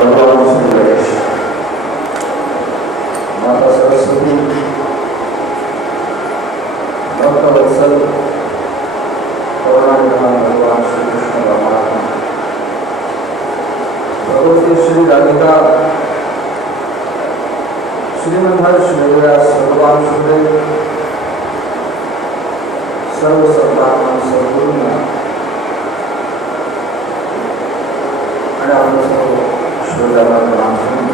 भगवान श्री गणेश, माता सरस्वती, भक्तवत्सल करुणानिधान भगवान श्री कृष्ण परमात्मा, भगवती श्री राधिका, श्रीमद्भारत वेदव्यास भगवान सुखदेव, सर्व सद्भावना सद्गुरूंना आणि आपण सर्व श्रोत्यांना प्रणाम करून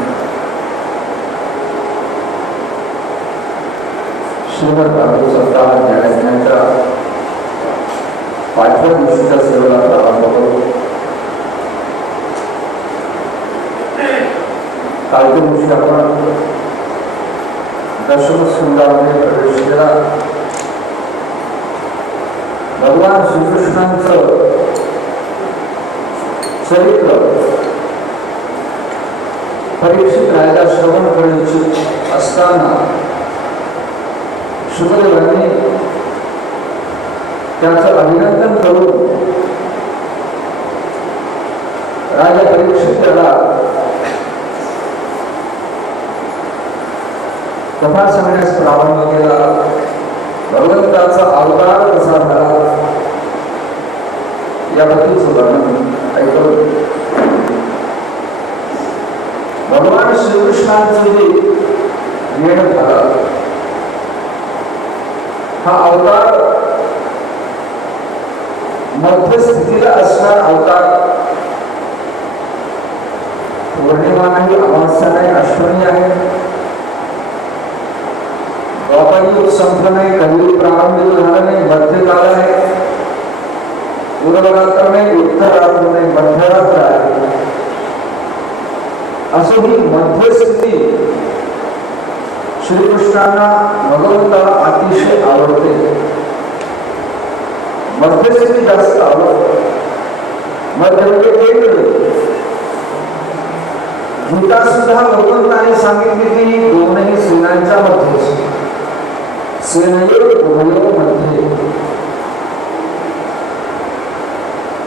श्रीमद भागवत सप्ताह ज्ञानयज्ञाच्या 5व्या दिवशीच्या सेवेला प्रारंभ करू. कालच्या दिवशी आपण दशमस्कंदामध्ये प्रवेश केला. भगवान श्रीकृष्णांचं चरित्र परीक्षित राजा श्रवण करण्याची असताना शुकदेवांनी त्याचं अभिनंदन करून राजा परीक्षित त्याला कथा सांगण्यास प्रारंभ केला. भगवंताचा अवतार कसा झाला याबद्दलचं वर्णन ऐकलं. भगवान श्रीकृष्णांचं जे येणं झालं, हा अवतार मध्यस्थितीला असणार अवतार. पौर्णिमा नाही, अमावस्या नाही, अष्टमी आहे, द्वापारयुग संपलं नाही, कलियुग प्रारंभ झाला नाही, मध्यकाल आहे, पूर्वरात्र नाही, उत्तरात्र नाही, मध्यरात्र आहे. असं ही मध्यस्थिती श्रीकृष्णांना भगवंताला अतिशय आवडते. मध्यस्थिती जास्त आवडते. मध्य म्हणजे केंद्र. गीता सुद्धा भगवंताने सांगितले की दोनही सेनांच्या मध्ये, सेनयोर उभयोर मध्ये.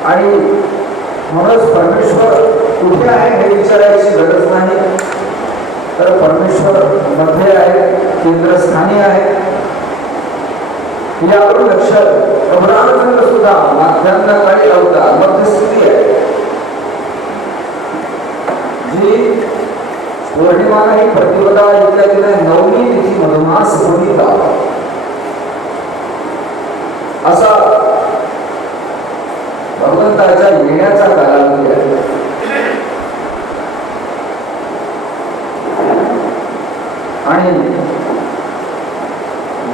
आणि म्हणूनच परमेश्वर कुठे आहे हे विचारायची गरज नाही, तर परमेश्वर मध्ये आहे, केंद्रस्थानी आहे. यावरून लक्षात प्रभुरामचंद्र सुद्धा माध्यान्ह काळी अवतार मध्यस्थिती आहे. जी पौर्णिमा नाही, प्रतिपदा इत्यादी नवमी तिथी मधुमास भूमिका असा भगवंताच्या येण्याचा कालावधी आहे. आणि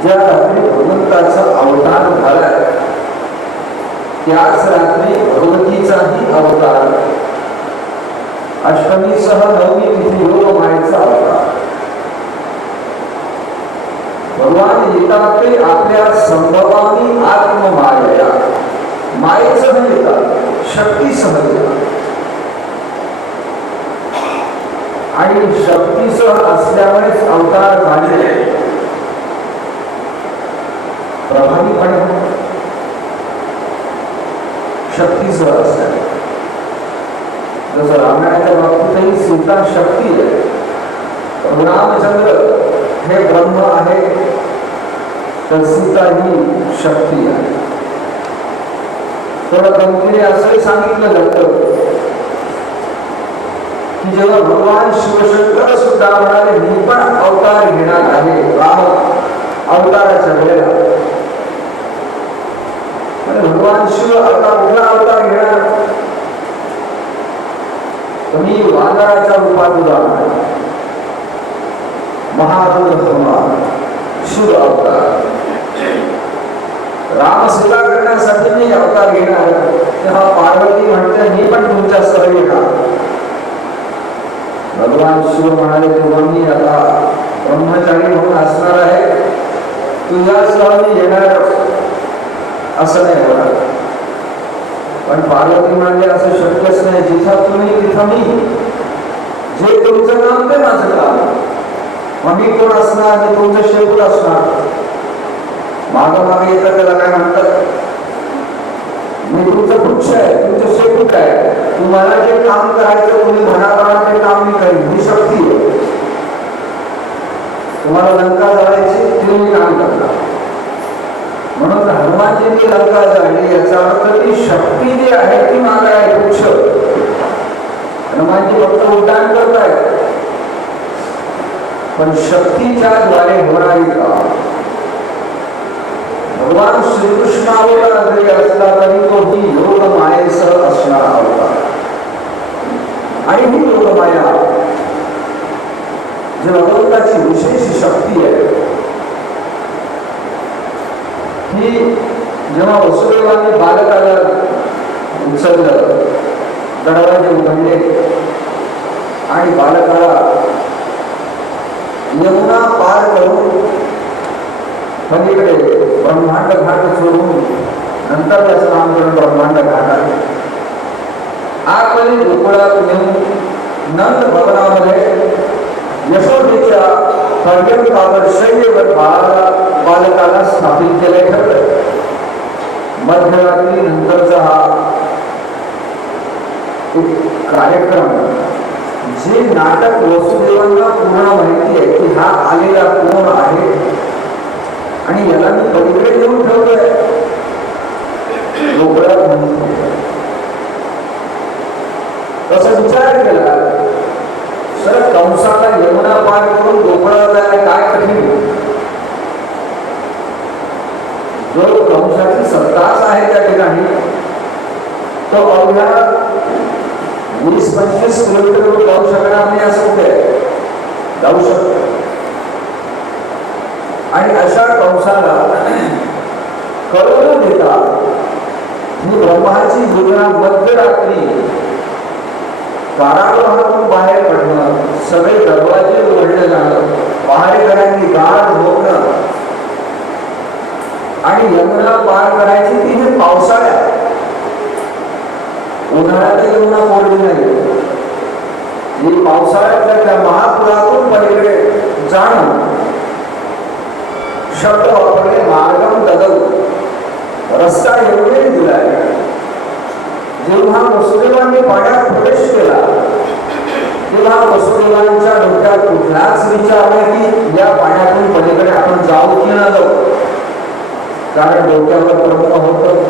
ज्या रात्री भगवंताचा अवतार झालाय त्याच रात्री भगवतीचाही अवतार, अष्टमीसह नवमी तिथी योग मायेचा अवतार. भगवान येतात ते आपल्या संभवानी आत्ममायया, मायेसह येतात, शक्तीसह येतात. आणि शक्तीसह असल्यामुळेच अवतार झाले प्रभावीपणे, शक्तीसह असल्याने. जसं रामायणाच्या बाबतीतही सीता शक्ती आहे, रामचंद्र हे ब्रह्म आहे, तर सीता ही शक्ती आहे. थोडं गमतीने असंही सांगितलं जातं की जेव्हा भगवान शिवशंकर सुद्धा म्हणाले मी पण अवतार घेणार आहे राम अवताराच्या वेळेला, भगवान शिव आता कुठला अवतार घेणार, मी वानराच्या रूपात उदाहरण, महारुद्र शिव अवतार. राम सेवा करण्यासाठी मी अवतार घेणार, तेव्हा पार्वती म्हणते मी पण तुमच्या सह येणार. भगवान शिव म्हणाले तेव्हा मी आता ब्रह्मचारी म्हणून असणार आहे, तुझ्यासह मी येणार असं नाही होणार. पण पार्वती म्हणाले असं शक्यच नाही, जिथं तुम्ही तिथं मी, जे तुमचं नाम ते माझं काम. मग मी कोण असणार, मी तुमचं शेपूट असणार. मागं मागे येतं त्याला काय म्हणतात, मी तुमचं वृक्ष आहे, तुमचं शेपूट आहे, तुम्हाला जे काम करायचं तुम्ही मनाप्रमाणे ते काम मी करीन, ही शक्ती आहे. तुम्हाला लंका जळायची ती मी काम करणार. म्हणून हनुमानजींनी लंका जाळली याचा अर्थ ती शक्ती जी आहे ती मागे आहे. वृक्ष हनुमानजी फक्त उड्डाण करतायत, पण शक्तीच्या द्वारे होणारी काम. भगवान श्रीकृष्णावर जरी असला तरी तो ही योग मायेसह असणारा होता. आणि ही योग माया जी भगवंताची विशेष शक्ती आहे, ही जेव्हा वसुदेवाने बालकाला उचललं, दरवाजे उघडले आणि बालकाला यमुना पार करून पलीकडे ब्रह्मांड घाट सोडून नंतर त्याचं नामकरण ब्रह्मांड घाट आहे. आतमध्ये गोकुळात नेऊन नंद भवनामध्ये यशोदेच्या पर्यंतावर शैल्यवर बालकाला स्थापित केले ठरलं. मध्यरात्री नंतरचा हा एक कार्यक्रम, जे नाटक वसुदेवांना पूर्ण माहिती आहे की हा आलेला कोण आहे आणि याला मी पलीकडे येऊन ठेवतोय गोकुळात म्हणतो. तसा विचार केला सर, कंसाला यमुना पार करून गोकुळात जायला काय कठीण? जो कंसाची सत्ताच आहे त्या ठिकाणी, तो अवघ्या 20-25 किलोमीटर जाऊ शकणार नाही असं कुठे जाऊ शकतो. आणि अशा कंसाला कळवून देता ही ब्रह्माची योजना मध्यरात्री कारागृहातून बाहेर पडणं, सगळे दरवाजे उघडले जाणं, पहारेकऱ्यांनी गाढ झोपणं आणि यमुना पार करायची ती हे पावसाळ्यात. उन्हाळ्यात यमुना कोरडी नाही. ही पावसाळ्यातल्या त्या महापुरातून पलीकडे जाणं. शब्द वापरले मार्गम ददौ, रस्ता एवढे दिलाय. जेव्हा वसुदेवांनी पाण्यात प्रवेश केला तेव्हा वसुदेवांच्या डोक्यात कुठलाच विचार नाही की या पाण्यातून पलीकडे आपण जाऊ की न जाऊ, कारण डोक्यावर ब्रह्म होतं.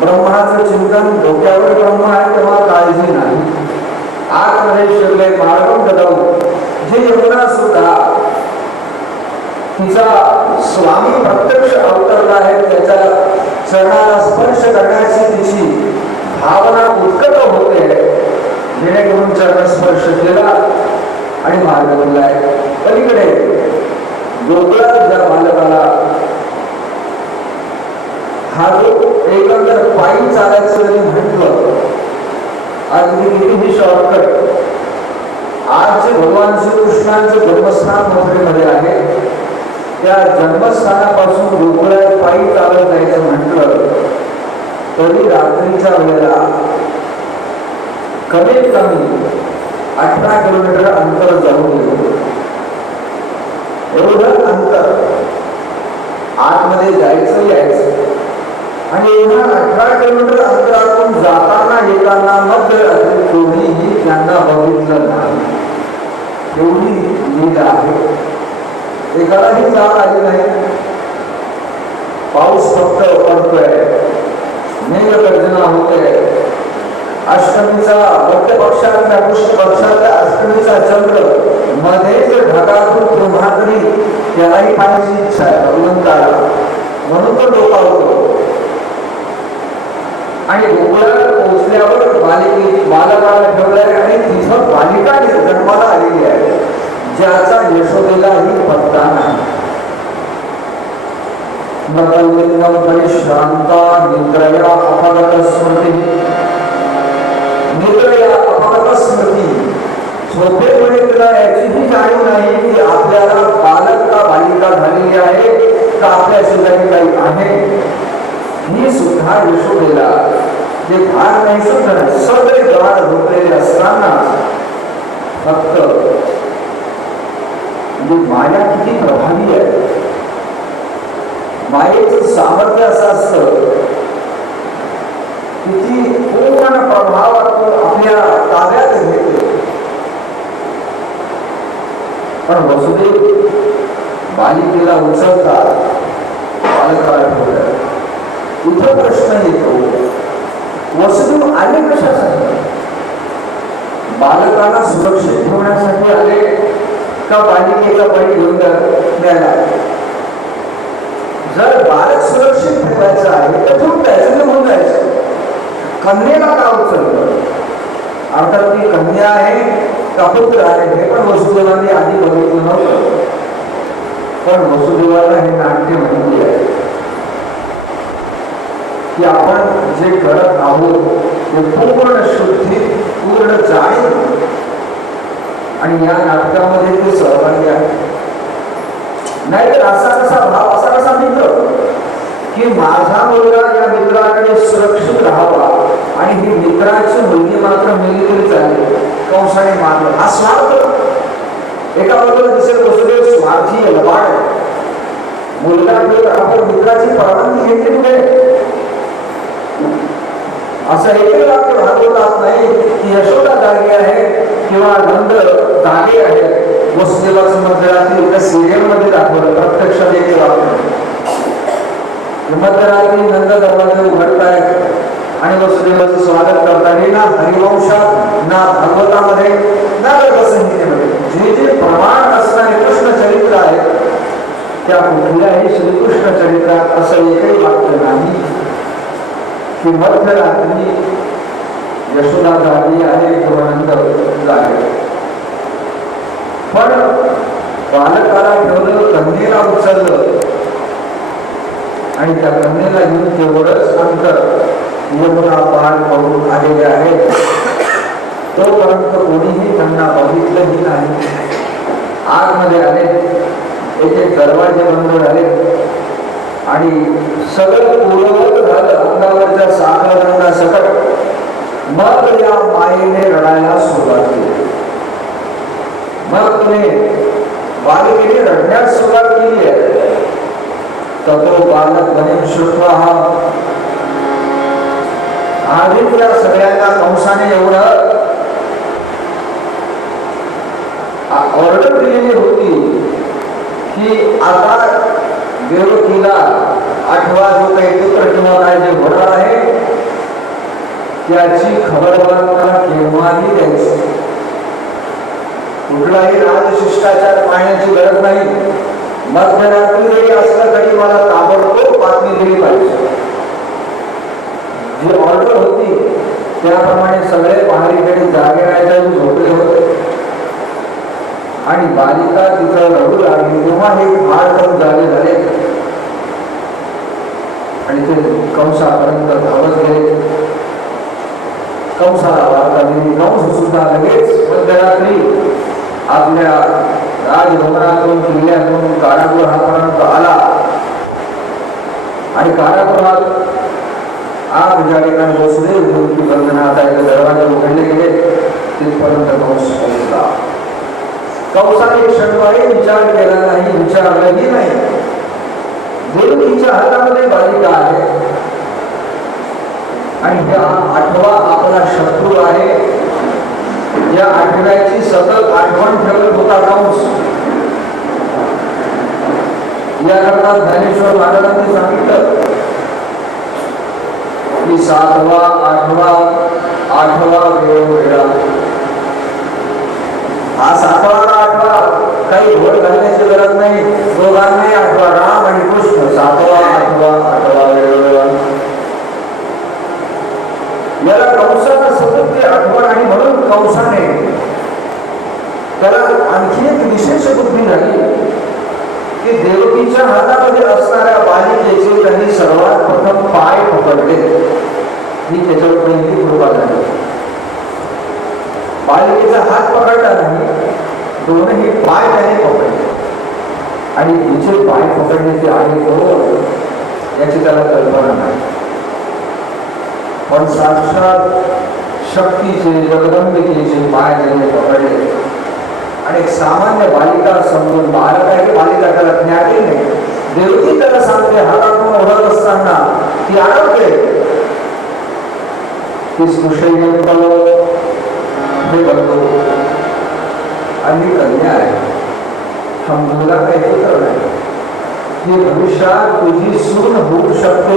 ब्रह्माचं चिंतन, डोक्यावर ब्रह्म आहे तेव्हा काळजी नाही. आतमध्ये शिरले मार्गम ददौ, जे यमुना सुद्धा तिचा स्वामी प्रत्यक्ष अवतरला आहे, त्याच्या चरणाला स्पर्श करण्याची तिची भावना उत्कट होते, जेणेकरून चरण स्पर्श केला आणि मार्ग बनलाय. पलीकडे गोकुळात ज्या बालकाला हा जो एकंदर पायी चालायचं जरी म्हटलं, अगदी कितीही शॉर्टकट. आज जे भगवान श्रीकृष्णांचं जन्मस्थान मथुरेमध्ये आहे, त्या जन्मस्थानापासून गोकुळात पायी चालत जायचं म्हटलं तरी रात्रीच्या वेळेला कमीत कमी 18 किलोमीटर अंतर जाऊन येतो. एवढं अंतर आतमध्ये जायचं यायचं, आणि एवढ्या 18 किलोमीटर अंतरातून जाताना येताना मध्यरात्री कोणीही त्यांना बघितलं नाही. एवढी लीला आहे. एकालाही जाग आली नाही. पाऊस फक्त पडतोय, मेघगर्जना होते. अष्टमीचा मध्य पक्षातल्या पुष्य पक्षातल्या अष्टमीचा चंद्र मध्येच ढगातून तेव्हा तरी त्यालाही पाहायची इच्छा आहे भगवंताला, म्हणून तो डोकावतो. आणि गोकुळात पोहोचल्यावर बालकाला ठेवलंय आणि तिथं बालिका जन्माला आलेली आहे, ज्याचा यशोदेलाही पत्ता नाही. नकललिंगम परिश्रांता निद्रया अपगत स्मृती, निद्रया अपगत स्मृती. झोपेमुळे तिला याचीही जाणीव नाही की आपल्याला बालक का बालिका झालेली आहे का आपल्या शेजारी काही आहे. ही सुद्धा यशोदेला जे भान नाही सुद्धा सगळे द्वार झोपलेले असताना फक्त माया किती प्रभावी आहे. मायेचं सामर्थ्य असं असतं किती पूर्ण प्रभावातून आपल्या ताब्यात घेते. पण वसुदेव बालिकेला उचलतात, बालकाला ठेवलं. इथं प्रश्न येतो, वसुदेव आले कशासाठी? बालकाला सुरक्षित ठेवण्यासाठी आले का बालिकेचा बळी घेऊन द्यायला? जर बालक सुरक्षित ठेवायचं आहे तर ठेवून द्यायचं, निघून जायचं. कन्येला का उचललं? अर्थात ती कन्या आहे का पुत्र आहे हे पण वसुदेवाने आधी बघितलं नव्हतं. पण वसुदेवाला हे नाट्य माहिती आहे की आपण जे करत आहोत ते पूर्ण शुद्धी, पूर्ण जाणीव, आणि या नाटकामध्ये ते सहभागी आहे. नाहीतर असा कसा भाव, असा कसा मित्र की माझा मुलगा या मित्राकडे सुरक्षित राहावा आणि ही मित्राची मुलगी मात्र मेली तरी चालेल, कंसाने मारलं. हा स्वार्थ एका बाजूला दिसेल. वसुदेव स्वार्थी आहे, लबाड आहे. मुलगा आपण मित्राची परवानगी घेतली कुठे? असं एकही वाक्य भागवतात नाही की यशोदा जागी आहे किंवा नंद जागे आहे. वसुदेवाचं मध्यरात्री त्या सिरियल मध्ये दाखवलं, प्रत्यक्षात एक वाक्य. मध्यरात्री नंद दरवाजे उघडतायत आणि वसुदेवाचं स्वागत करतात. हे ना हरिवंशात, ना भागवतामध्ये, ना गर्भसंहितेमध्ये जे जे प्रमाण असणारे कृष्ण चरित्र आहे त्या कुठल्याही श्रीकृष्ण चरित्रात असं एकही वाक्य नाही की मध्यरात्री यशोदा जागी आहे किंवा नंद जागे. पण बालकाला ठेवलं, कन्येला उचललं आणि त्या कन्येला घेऊन तेवढंच अंतर यमुना पार करून आलेले आहेत. तोपर्यंत कोणीही त्यांना बघितलंही नाही. आतमध्ये आले, एक एक दरवाजे बंद झाले आणि सगळं पूर्ववत झालं. अंगावरच्या साखर सकट मग या मायेने रडायला सुरुवात केली. मग तिने बालिकेने रडण्यास सुरुवात केली आहे. ततो बालक बने शुत्वा, आधी त्या सगळ्यांना कंसाने एवढं ऑर्डर दिलेली होती की आता देवकीला 8वा जो काही पुत्र किंवा काय जे होणार आहे त्याची खबरदार मला केव्हाही द्यायची. कुठलाही राजशिष्टाचार पाहण्याची गरज नाही. मध्यरात्री जरी असलं तरी मला ताबडतोब बातमी दिली पाहिजे. जी ऑर्डर होती त्याप्रमाणे सगळे पहारीकडे जागे राहायचे, झोपले होते आणि बालिका तिथं रडू लागली. तेव्हा हे फार करून जागे झाले आणि ते कंसापर्यंत धावत गेले. कंसाला वार्ता दिली. कंस सुद्धा लगेच मध्यरात्री आपल्या राजभवनातून, किल्ल्यातून कारागृहापर्यंत आला आणि कारागृहात आग ज्या ठिकाणी वसुदेव देवकी बंधनात आहे दरवाजे उघडले गेले तिथपर्यंत कंस पोहोचला. कंसाने क्षणभरही विचार केला नाही, विचारलंही नाही. देवकीच्या हातामध्ये बालिका आहे आणि हा 8वा आपला शत्रू आहे. या 8व्याची सतत आठवण ठेवत होता कंस. याकरता ज्ञानेश्वर महाराजांनी सांगितलं की 7वा 8वा वेळोवेळा. हा 7वा 8वा काही घोळ घालण्याची गरज नाही. दोघांनी 8वा, राम आणि कृष्ण 7वा 8वा वेळोवेळा. याला कंसाला सतत ते आठवण आणि म्हणून कंसाने त्याला आणखी एक विशेष बुद्धी झाली की देवकीच्या हातामध्ये असणाऱ्या बालिकेचे त्यांनी सर्वात प्रथम पाय पकडले. ही त्याच्यावर पहिली कृपा झाली. बालिकेचा हात पकडला नाही, दोनही पाय त्याने पकडले आणि तिचे पाय पकडण्याचे आहे बरोबर याची त्याला कल्पना नाही. पण साक्षात शक्तीचे, जगदंबिकेचे पाय त्याने पकडले आणि एक सामान्य बालिका समजून, बालक आहे की बालिका त्याला ज्ञानी नाही, देवकी त्याला सांगते हातातून ओढत असताना ती अडकते किस विषय हे बघतो आणि कन्या आहे. हा मुलगा काही पुत्र नाही. ही भविष्यात तुझी सून होऊ शकते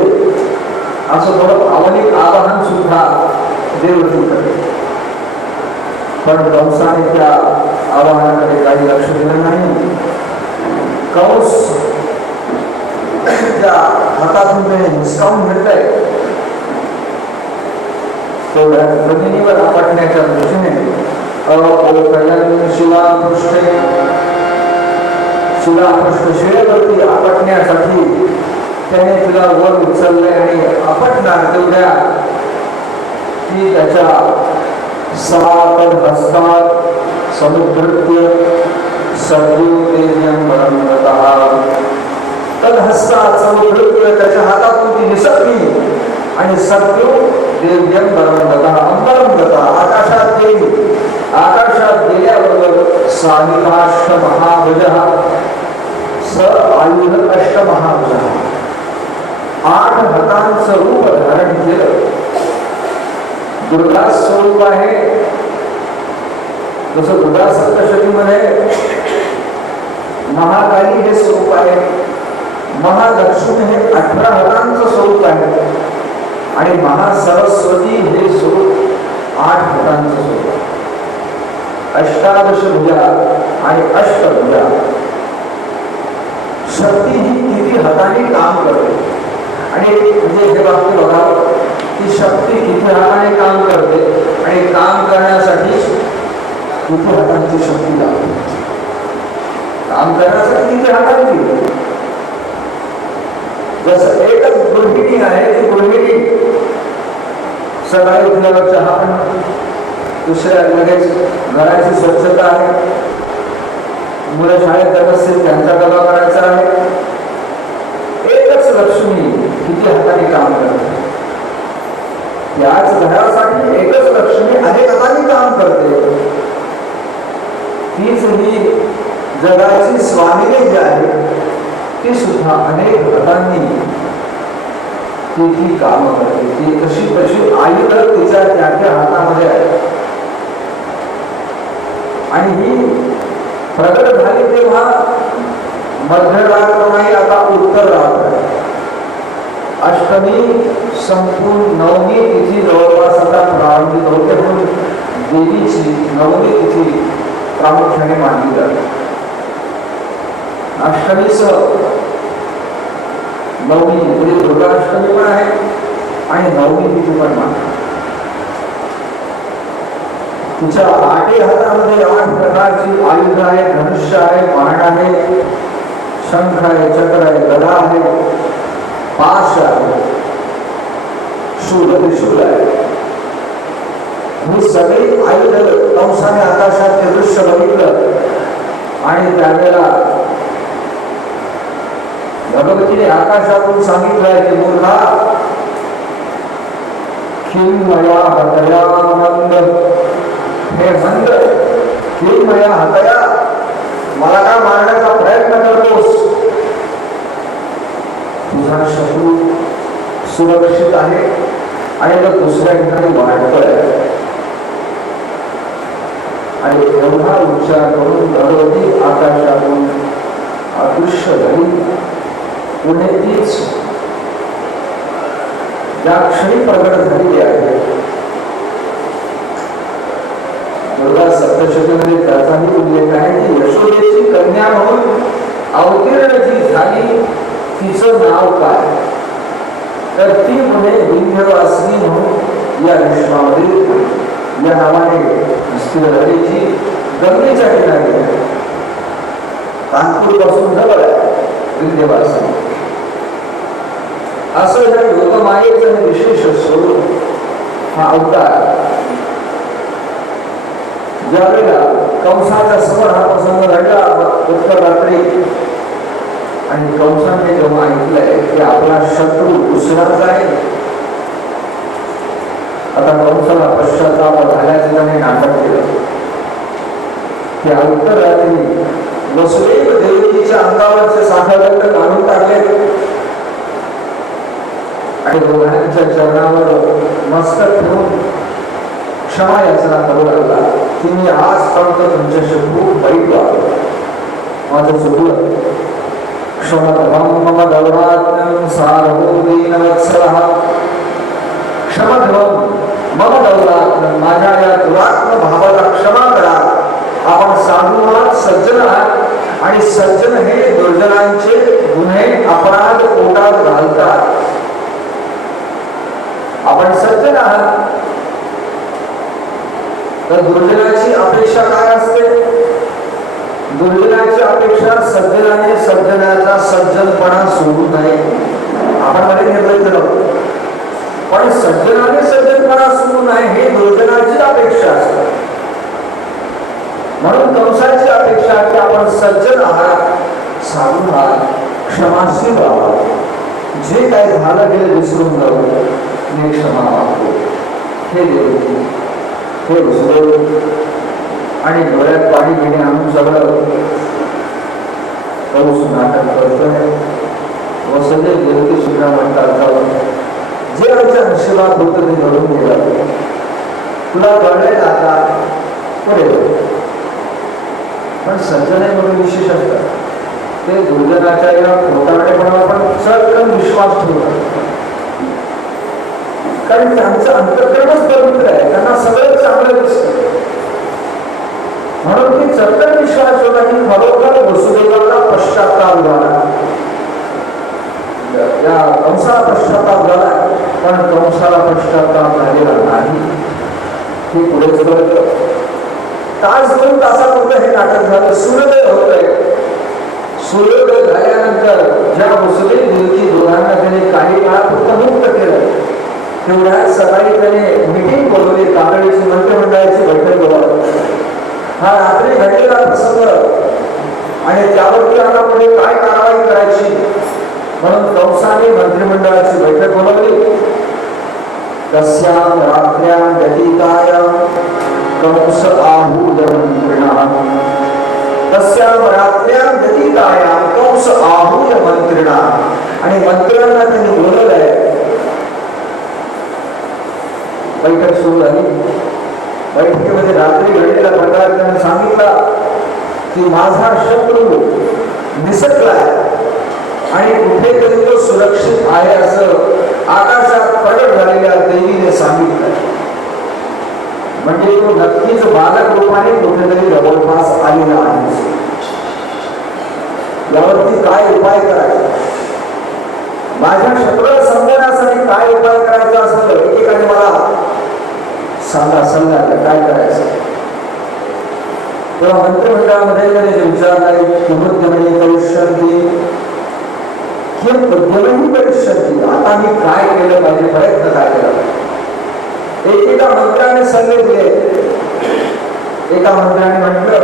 असं थोडं भावनिक आवाहन सुद्धा देवती करेल. पण कंसाने त्या आवाहनाकडे काही लक्ष दिलं नाही. कंस त्या हातातून त्याने हिसकावून घेतलंय. तेवढ्या जमिनीवर आपटण्याच्या दृष्टीने शिलापृष्ठ शिळेवरती आपटण्यासाठी त्याने तिला वर उचलले आणि आपटणार तेवढ्या ती त्याच्या 6 हस्तात समुद्रत्य सर्वोतेजं वरंगतः तद्हस्तात समुद्रत्य त्याच्या हातातून ती निसटली आणि सर्व देव्यं वरंगतः अंबरंगतः आकाशात गेली. आकाशात गेल्याबरोबर सानिकाष्ट महाभुजः स आयुध अष्ट महाभुजः 8 हातांचं रूप धारण केलं. दुर्गा स्वरूप आहे. जसं दुर्गा सप्तशतीमध्ये महाकाली हे स्वरूप आहे. महालक्ष्मी हे 18 हातांचं स्वरूप आहे आणि महासरस्वती हे स्वरूप 8 हातांचं स्वरूप आहे. अष्टादश भुजा आणि अष्टभुजा. शक्ती ही किती हाताने काम करते आणि म्हणजे हे वाक्य बघा की शक्ती किती हाताने काम करते आणि काम करण्यासाठी किती हातांची शक्ती लागते. काम करण्यासाठी किती हातांची. जसं एकच गृहिणी आहे ती गृहिणी सकाळी उठल्यावर चहा पण, दुसऱ्या लगेच घराची स्वच्छता आहे, मुलं शाळेत जात असतील त्यांचा डबा करायचा आहे. एकच लक्ष्मी किती हाताने काम करते. याच घरासाठी एकच लक्ष्मी अनेक हाताने काम करते. तीच ही जगाची स्वामिनी जी आहे ती सुद्धा अनेक हातांनी ती काम करते. ती कशी आयुध तिच्या त्या हातामध्ये आहे आणि ही प्रगट झाली तेव्हा मध्यरात्र नाही, आता उत्तर रात्र. अष्टमी संपूर्ण नवमी तिथी जवळपास आता प्रारंभित होते म्हणून देवीची नवमी तिथी प्रामुख्याने मानली जाते. अष्टमीसह नवमी म्हणजे दुर्गाष्टमी पण आहे आणि नवमी तिथी पण मानतात. तिच्या 8 हातामध्ये 8 प्रकारची आयुध आहे. धनुष्य आहे, बाण आहे, शंख आहे, चक्र आहे, गदा आहे, पाश आहे, शूल त्रिशूल आहे. ही सगळी आयुध कंसाने आकाशात ते दृश्य बघितलं आणि त्यावेळेला भगवतीने आकाशातून सांगितलंय की मूर्खा किमया हतया मंद, हे मंद किमया हतया, मला काय मारण्याचा प्रयत्न करतोस. तुझा शत्रू सुरक्षित आहे आणि तो दुसऱ्या ठिकाणी वाढतोय. आणि एवढा उच्चार करून भगवती आकाशातून अदृश्य झाली. पुढे तीच या क्षणी प्रगट झालेली आहे. दुर्गा सप्तशतीमध्ये त्याचाही उल्लेख आहे की यशोदेची कन्या म्हणून अवतीर्ण जी झाली तिचं नाव काय, तर ती पुढे विंध्यवासिनी म्हणून या विश्वामध्ये या नावाने स्थिर झाली, जी गंगेच्या किनारी आहे. कानपूर पासून जवळ आहे विंध्यवासिनी. असं या योगमायेचं विशेष स्वरूप हा अवतार. ज्यावेळेला कंसाच्या समोर हा प्रसंग घडला उत्तर रात्री आणि कंसाने जेव्हा ऐकलंय की आपला शत्रू दुसराच आहे, आता कंसाला पश्चाताप झाल्याचे त्याने नाटक केलं. त्या उत्तर रात्री वसुदेव देवकीच्या अंगावरचे साखर काढून टाकले आणि दोघांच्या चरणावर मस्तक ठेवून क्षमा याचना करू लागला की मी आजपर्यंत तुमच्याशी खूप वाईट वागलो, माझं चुकलं, क्षमध्वं मम दौरात्म्यं सार्वभौमीनवत्सलः, क्षमध्वं मम दौरात्म्यं, माझ्या या दुरात्म भावाला क्षमा करा. आपण साधू आहात, सज्जन आहात आणि सज्जन हे दुर्जनांचे गुन्हे अपराध पोटात घालतात. आपण सज्जन आहात तर दुर्जनाची अपेक्षा काय असते? दुर्जनाची अपेक्षा सज्जनाने सज्जनाचा सज्जनपणा सोडू नये. आपण मध्ये निर्णय केला, पण सज्जनाने सज्जनपणा सोडू नये हे दुर्जनाची अपेक्षा असते. म्हणून कंसाची अपेक्षा की आपण सज्जन आहात, साधू आहात, क्षमाशील आहात, जे काही झालं गेलं विसरून जाऊ, मी क्षमा मागतो. हे देव, हे वसुदेव, आणि डोळ्यात पाणी घेणे आणून सगळं कंस नाटक करतोय. वसुदेव देवकी सुद्धा म्हणतात, जे आमच्या नशिबात होतं ते घडून गेलं, तुला कळलंय आता पुढे. पण सज्जनामध्ये विशेष असतात, ते दुर्जनाच्या या खोटारडेपणावर पण चढकन विश्वास ठेवतात, कारण त्यांचं अंतःकरणच पवित्र आहे, त्यांना सगळं चांगलं दिसतं. म्हणून ती चटकन विश्वास होता की खरोखर वसुदेवाला पश्चाताप झाला, या कंसाला पश्चाताप झाला, पण कंसाला पश्चाताप झालेला नाही. हे पुढेच करत तास 2 तासापुरतं हे नाटक झालं. सूर्योदय होतोय. सूर्योदय झाल्यानंतर ज्या वसुदेव देवकी दोघांना त्याने काही काळापुरतं मुक्त केलं, तेवढ्यात सकाळी त्याने मीटिंग बोलवली, काकडीची मंत्रिमंडळाची बैठक बोलवली. हा रात्री घडलेला प्रसंग आणि त्यावरती आता पुढे काय कारवाई करायची म्हणून कंसाने मंत्रिमंडळाची बैठक बोलवली. तस्यां रात्र्यां व्यतीतायां कंस आहूय मंत्रिणः, तस्यां रात्र्यां व्यतीतायां कंस आहूय मंत्रिणः, आणि मंत्र्यांना त्यांनी बोलवलंय. बैठक सुरू झाली. बैठकीमध्ये रात्री घडलेला प्रकार त्यांनी सांगितला की माझा शत्रू निसटलाय आणि कुठेतरी तो सुरक्षित आहे असं आकाशात प्रगट झालेल्या देवीने सांगितलं. म्हणजे तो नक्कीच बालक रूपाने कुठेतरी जवळपास आलेला आहे. यावरती काय उपाय करायचा, माझ्या शत्रूला संपवण्यासाठी काय उपाय करायचा असेल एकेकाने मला सांगा, सल्ला काय करायचं. तेव्हा मंत्रिमंडळामध्ये त्याने विचारलं की उद्यमही करिष्यन्ति, किम उद्यमही करिष्यन्ति, आता मी काय केलं पाहिजे, प्रयत्न काय केला पाहिजे. एकेका मंत्र्याने सल्ले दिले. एका मंत्र्याने म्हटलं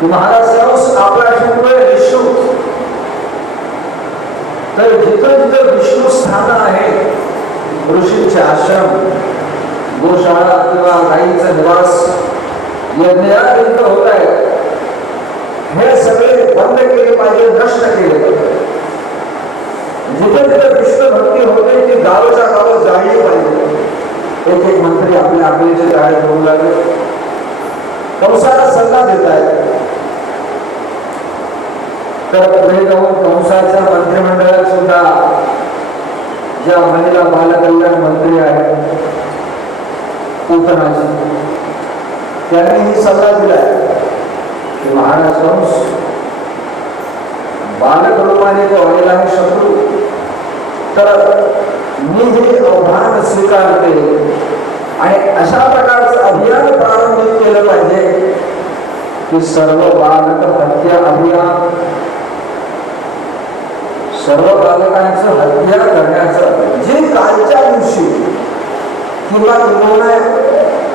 की महाराज आपला शत्रू आहे विष्णू, तर जिथं जिथं विष्णू स्थान आहे, ऋषींचे आश्रम, गोशाळा किंवा गाईचा निवास, यज्ञयाग होत आहे, हे सगळे बंद केले पाहिजे, नष्ट केले पाहिजे. जिथे जिथे विष्णू भक्ती होते ती गावच्या गाव जाळली पाहिजे. एक एक मंत्री आपल्या आगळीचे जाळे करू लागले. कंसाला सल्ला देत आहेत. तर पुढे जाऊन कंसाच्या मंत्रिमंडळात सुद्धा ज्या महिला बालकल्याण मंत्री आहेत पूतनाची, त्यांनीही सल्ला दिलाय की महाराज कंस बालक रूपाने तो आलेला आहे शत्रू, तर मी हे आव्हान स्वीकारते आणि अशा प्रकारचं अभियान प्रारंभित केलं पाहिजे की सर्व बालक हत्या अभियान, सर्व बालकांचं हत्या करण्याचं, जे कालच्या दिवशी किंवा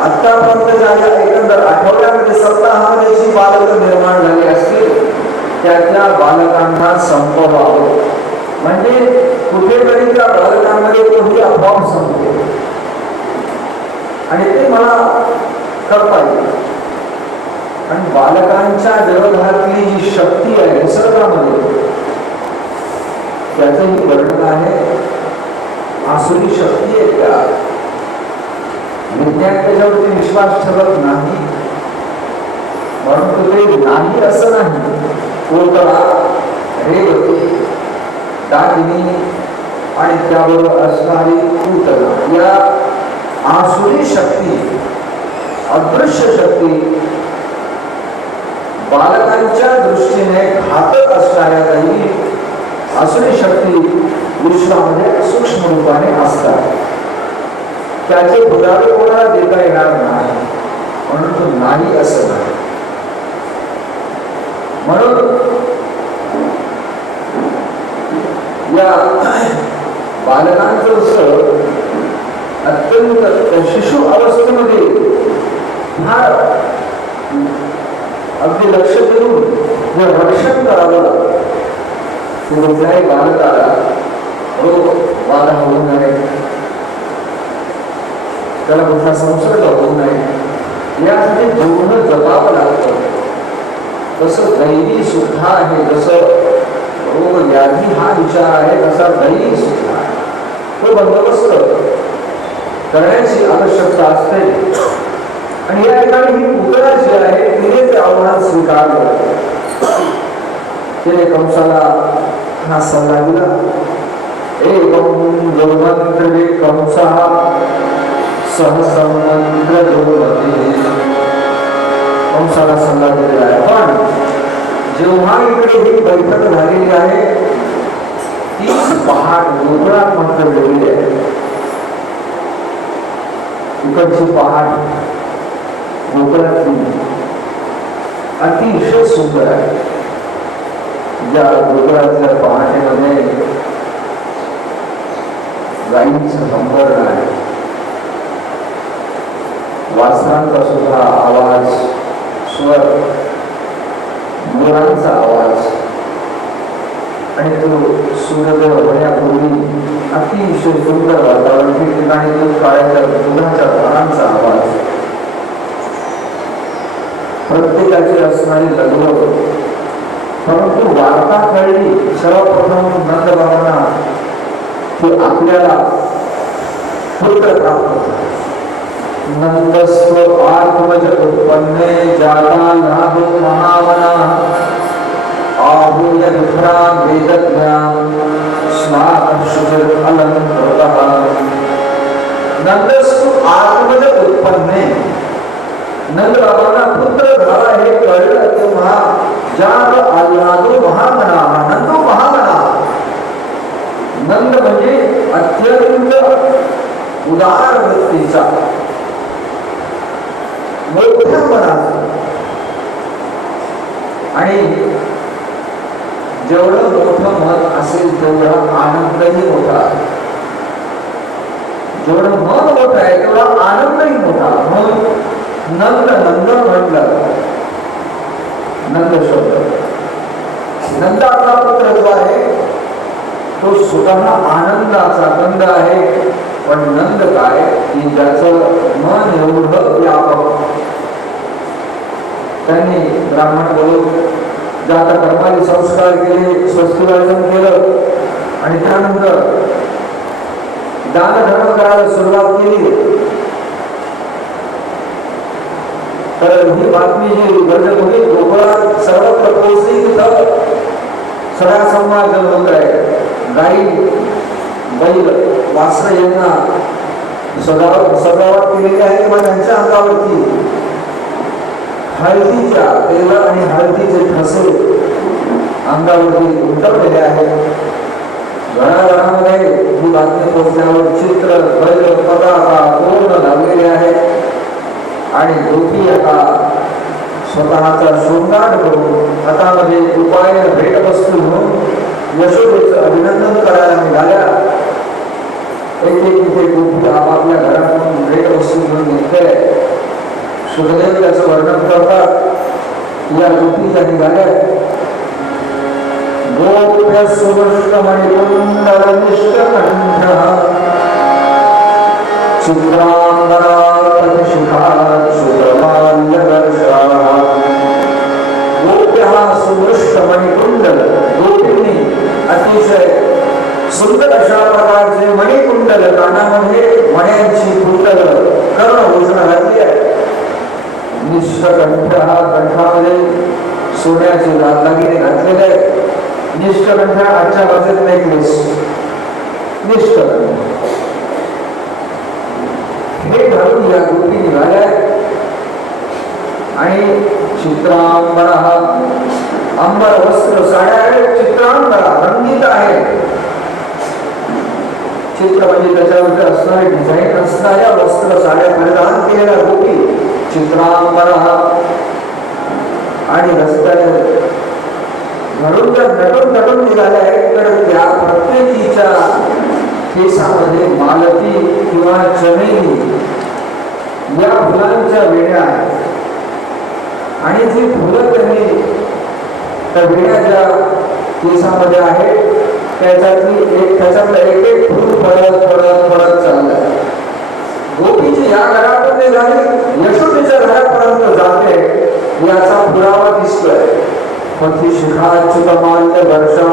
आतापर्यंत ज्या एकंदर आठवड्यामध्ये सप्ताहामध्ये जी बालक निर्माण झाली असतील त्या बालकांना संपवावं. म्हणजे कुठेतरी त्या बालकांमध्ये कोणती अफवा संपते आणि ते मला करता येईल. आणि बालकांच्या विरोधातली जी शक्ती आहे निसर्गामध्ये, त्याचंही वर्णन आहे आसुरी शक्ती आहे का? विज्ञान त्याच्यावरती विश्वास ठेवत नाही, म्हणून ते नाही असं नाही. कोटळा, रेवती, दागिनी आणि त्याबरोबर असणारी पूतना, या आसुरी शक्ती, अदृश्य शक्ती, बालकांच्या दृष्टीने घातक असणाऱ्या काही आसुरी शक्ती विश्वामध्ये सूक्ष्म रूपाने असतात. त्याचे पुरावे कोणाला देता येणार नाही, म्हणून तो नाही असं नाही. म्हणून या बालकांचं अत्यंत शिशु अवस्थेमध्ये फार अगदी लक्ष देऊन जर रक्षण करावं, कुठल्याही बालकाला रोग बाधा होऊ नये, त्याला कुठला संसर्ग होऊ नये, यासाठी जेवढं जपावं लागतं. तसं दैवी सुद्धा आहे. जसं रोग व्याधी हा विचार आहे, तसा दैवी सुद्धा तो बंदोबस्त करण्याची आवश्यकता असते. आणि या ठिकाणी ही पुतळा जी आहे तिने ते आव्हान स्वीकारलं. तिने कंसाला हा सल्ला दिला, एकं दुर्मंत्रे कंसः सहसंमंत्र दुर्मते. कंसाला सल्ला दिलेला आहे. पण जेव्हा इकडे ही बैठक झालेली आहे, 30 पहाट गोकुळात मंत्र वेगळी आहे. इकडची पहाट गोकुळातली अतिशय सुंदर आहे. ज्या गोकुळातल्या पहाटेमध्ये गाईंचं संबरण आहे, वासरांचा सुद्धा आवाज, स्वर, मोरांचा आवाज, आणि तो सूर्योदय होण्यापूर्वी अतिशय सुंदर वातावरण, ठिकठिकाणी दूध काढायच्या दुधाच्या धारांचा आवाज, प्रत्येकाची असणारी लगबग. परंतु वार्ता कळली सर्वप्रथम नंदबाबांना की आपल्याला पुत्र प्राप्त होता. नंदस्व आत्मज उत्पन्ने जाता लाभ महावना आहूय विभ्रा वेदज्ञान स्नातशुचिर अलंकृतः. नंदस्व आत्मज उत्पन्ने, नंदबाबांना पुत्र झाला हे कळलं तेव्हा जात आल्हादो महामना, नंदो महामना. नंद म्हणजे अत्यंत उदार वृत्तीचा, मोठ्या मनाचा. आणि जेवढं मोठं मन असेल तेवढा आनंदही मोठा. जेवढं मन मोठं आहे तेवढा आनंदही मोठा. म्हणून नंद नंद म्हटलं. नंद शब्द नंदाचा पुत्र जो आहे तो स्वतः आनंदाचा कंद आहे. पण नंद काय की ज्याचं मन एवढं व्यापक. त्यांनी ब्राह्मण बोलून जाता कर्माचे संस्कार केले, स्वस्ती वाचन केलं, आणि त्यानंतर दान धर्म करायला सुरुवात केली. तर ही बातमी जी गर्जत होती गोकुळात सर्वत्र पोहोचली. तिथं सगळा संवाद होत आहे. गाई, बैल, वासर यांना सजावट केलेली आहे किंवा त्यांच्या अंगावरती हळदीच्या तेल आणि हळदीचे ठसे अंगावरती उमटवलेले आहेत. घराघरामध्ये ही बातमी पोहोचल्यावर चित्र, बैल, पताका पूर्ण लागलेले आहेत. आणि गोपी आता स्वतःचा शृंगार करून हातामध्ये उपाय भेटवस्तू घेऊन यशोदेचं अभिनंदन करायला निघाल्या. एक इथे गोपी आपापल्या घरातून भेटवस्तू घेऊन निघते. सुखदेव त्याचं वर्णन करतात. या गोपी ज्या निघाल्या, गोप्य सुवृष्टमणिकुंडल निष्कण्ठः चित्रांगना प्रतिशिखा शुक्रमाल्यवर्षा. गोप्य हा सुवृष्टमणिकुंडल, गोपींनी अतिशय सुंदर अशा प्रकारचे मणिकुंडल, कानामध्ये मण्यांची कुंडल, कर्णभूषण घातली आहे. निष्ठकंठ हा कंठामध्ये सोन्याचे दागिने घातलेले आहे. निष्ठकंठ आजच्या भाषेत नेकलेस, निष्ठकंठ हे घालून या गोपी निघाल्या. आणि चित्रांबरा, अंबर वस्त्र साड्या चित्रांबरा रंगीत आहे. चित्र म्हणजे त्याच्यावरती असणारे डिझाईन असणाऱ्या वस्त्र साड्या परिधान केलेल्या गोपी चित्रांबरा. आणि रस्त्याने घरून त्या नटून निघाल्या आहेत. तर त्या प्रत्येकीच्या केसामध्ये मालती किंवा चमेली या फुलांच्या वेण्या आहेत. आणि जी फुलं त्यांनी त्या वेण्याच्या केसामध्ये आहेत त्याच्यातलं एक एक फूल पडत चाललंय. गोपीची या घरातून झाली यशोदेच्या घरापर्यंत जाते याचा पुरावा दिसतोय. पती शिखाच्युतमाल्य वर्षा,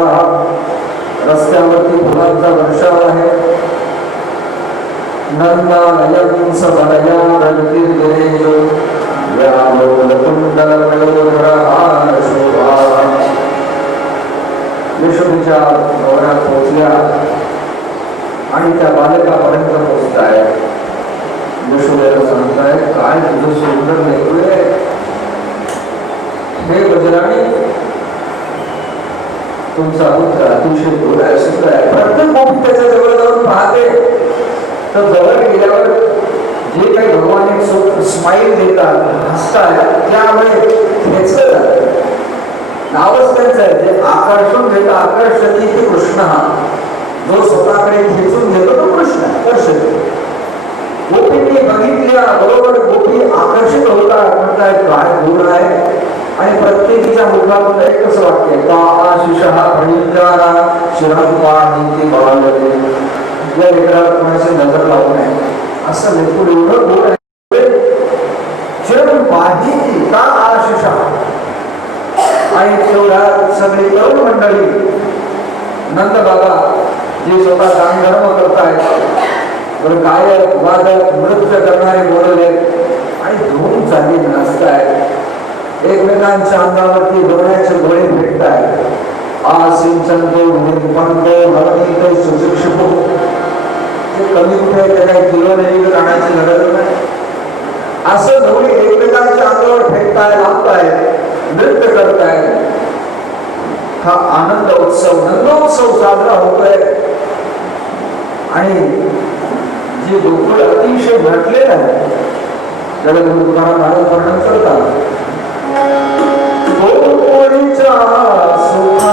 रस्त्यावरती फुलांचा वर्षाव आहे. नंदालयं सबलया रतिर्गिरेषु यशोदेच्या भवनात पोहोचल्या आणि त्या बालकापर्यंत पोहोचताय. यशोदेला सांगताय, काय तुझं सुंदर लेकरू आहे हे बजराणी, तुमचा पुत्र अतिशय गोड आहे, सुंदर आहे. प्रत्येक गोपी त्याच्या जवळ जाऊन पाहते तर जवळ गेल्यावर जे काही भगवान एक स्माईल देतात, हसतात, त्यामुळे खेचलं जातं. नावच त्यांचं आहे, जे आकर्षण घेतं. आकर्षती ते कृष्ण, जो स्वतःकडे खेचून घेतो तो कृष्ण आकर्षती. गोपींनी बघितल्या बरोबर गोपी आकर्षित होतात, म्हणतात काय गोड आहे. आणि प्रत्येकीच्या मुखातून एकच वाक्य, का आशिष हा फणींजारा शिरंपाणी बाळवले. या लेकराला कोणाची नजर लावू नये असं लेकूर एवढं गोड आहे. चिरंपाणी का आशिष. आणि तेवढ्या सगळी तरुण मंडळी नंद बाबा जे स्वतः दान धर्म करतायत, गायक वादक नृत्य करणारे बोलले आणि धूम झाली नाचतायत. एकमेकांच्या अंगावरती डोळ्याचे गोळे भेटतायत. आसिंचनतो निपंतो हरनीतो सुशिक्षितो. ते कमी कुठे आहे, त्या काही किलो नाही राहण्याची गरज नाही. असं दोन्ही एकमेकांच्या अंगावर फेकताय, लावतायत, नृत्य करतायत. हा आनंद उत्सव, नंदोत्सव साजरा होतोय. आणि जे गोकुळ अतिशय घटलेलं आहे, जगद्गुरु तुकाराम महाराज वर्णन करतात. गोकुळीच्या सुखा